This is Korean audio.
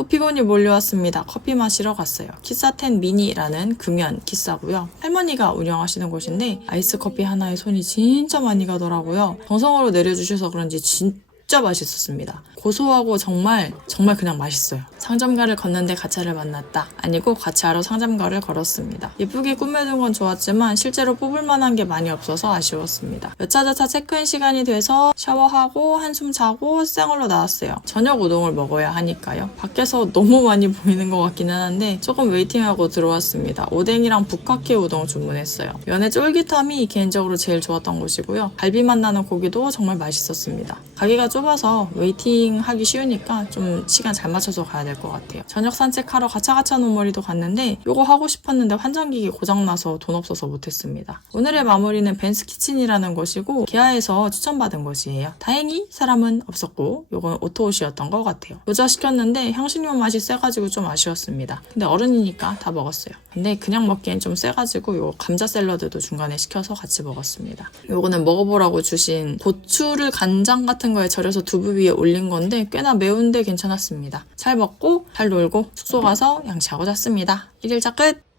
또 피곤이 몰려왔습니다. 커피 마시러 갔어요. 키사텐 미니라는 금연 기사고요. 할머니가 운영하시는 곳인데 아이스 커피 하나에 손이 진짜 많이 가더라고요. 정성으로 내려주셔서 그런지 진짜 맛있었습니다. 고소하고 정말 정말 그냥 맛있어요. 상점가를 걷는데 가차를 만났다. 아니고 가차로 상점가를 걸었습니다. 예쁘게 꾸며둔 건 좋았지만 실제로 뽑을 만한 게 많이 없어서 아쉬웠습니다. 여차저차 체크인 시간이 돼서 샤워하고 한숨 자고 시장으로 나왔어요. 저녁 우동을 먹어야 하니까요. 밖에서 너무 많이 보이는 것 같기는 한데 조금 웨이팅하고 들어왔습니다. 오뎅이랑 북카케 우동 주문했어요. 면의 쫄깃함이 개인적으로 제일 좋았던 곳이고요. 갈비 맛 나는 고기도 정말 맛있었습니다. 가게가 좁아서 웨이팅 하기 쉬우니까 좀 시간 잘 맞춰서 가야 될 것 같아요. 저녁 산책하러 가차가차 논머리도 갔는데 요거 하고 싶었는데 환전기기 고장나서 돈 없어서 못했습니다. 오늘의 마무리는 벤스 키친이라는 곳이고 기아에서 추천받은 곳이에요. 다행히 사람은 없었고 요건 오토옷이었던 것 같아요. 요자 시켰는데 향신료 맛이 세가지고 좀 아쉬웠습니다. 근데 어른이니까 다 먹었어요. 근데 그냥 먹기엔 좀 세가지고 요 감자 샐러드도 중간에 시켜서 같이 먹었습니다. 요거는 먹어보라고 주신 고추를 간장 같은 거에 절여서 두부 위에 올린 건데 꽤나 매운데 괜찮았습니다. 잘 먹고 잘 놀고 숙소 가서 양치하고 잤습니다. 1일차 끝!